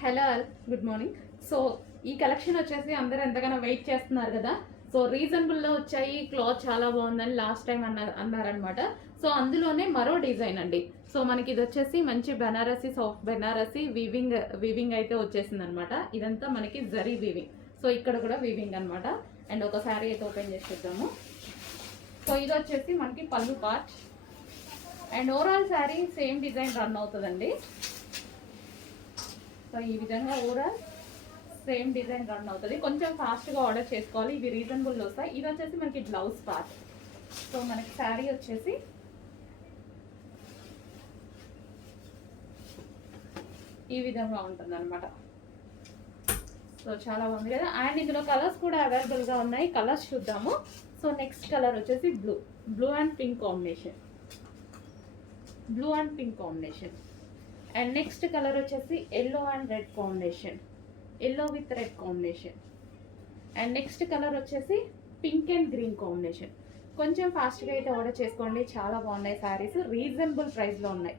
Hello good morning. So ఈ collection వచ్చేసి అందరూ ఎంతగానో వెయిట్ చేస్తున్నారు కదా. సో రీజనబుల్లో వచ్చాయి, క్లాత్ చాలా బాగుందని లాస్ట్ టైం అన్నారనమాట. సో అందులోనే మరో డిజైన్ అండి. సో మనకి ఇది వచ్చేసి మంచి బెనారసీ, సాఫ్ట్ బెనారసీ వీవింగ్ అయితే వచ్చేసింది అనమాట. ఇదంతా మనకి జరీ వీవింగ్. సో ఇక్కడ కూడా వీవింగ్ అనమాట. అండ్ ఒక శారీ అయితే ఓపెన్ చేసి చూద్దాము. సో ఇది వచ్చేసి మనకి పళ్ళు part and overall sari same design run అవుతుందండి. సో ఈ విధంగా ఓవరాల్ సేమ్ డిజైన్ రన్ అవుతుంది. కొంచెం ఫాస్ట్గా ఆర్డర్ చేసుకోవాలి, ఇవి రీజనబుల్ వస్తాయి. ఇది వచ్చేసి మనకి బ్లౌజ్ పార్ట్. సో మనకి శారీ వచ్చేసి ఈ విధంగా ఉంటుంది అనమాట. సో చాలా బాగుంది కదా. అండ్ ఇందులో కలర్స్ కూడా అవైలబుల్గా ఉన్నాయి, కలర్స్ చూద్దాము. సో నెక్స్ట్ కలర్ వచ్చేసి blue and pink combination. And next colour వచ్చేసి yellow and red combination, yellow with red combination. And next colour వచ్చేసి పింక్ అండ్ గ్రీన్ కాంబినేషన్. కొంచెం ఫాస్ట్గా అయితే ఆర్డర్ చేసుకోండి, చాలా బాగున్నాయి శారీస్, రీజనబుల్ ప్రైస్లో ఉన్నాయి.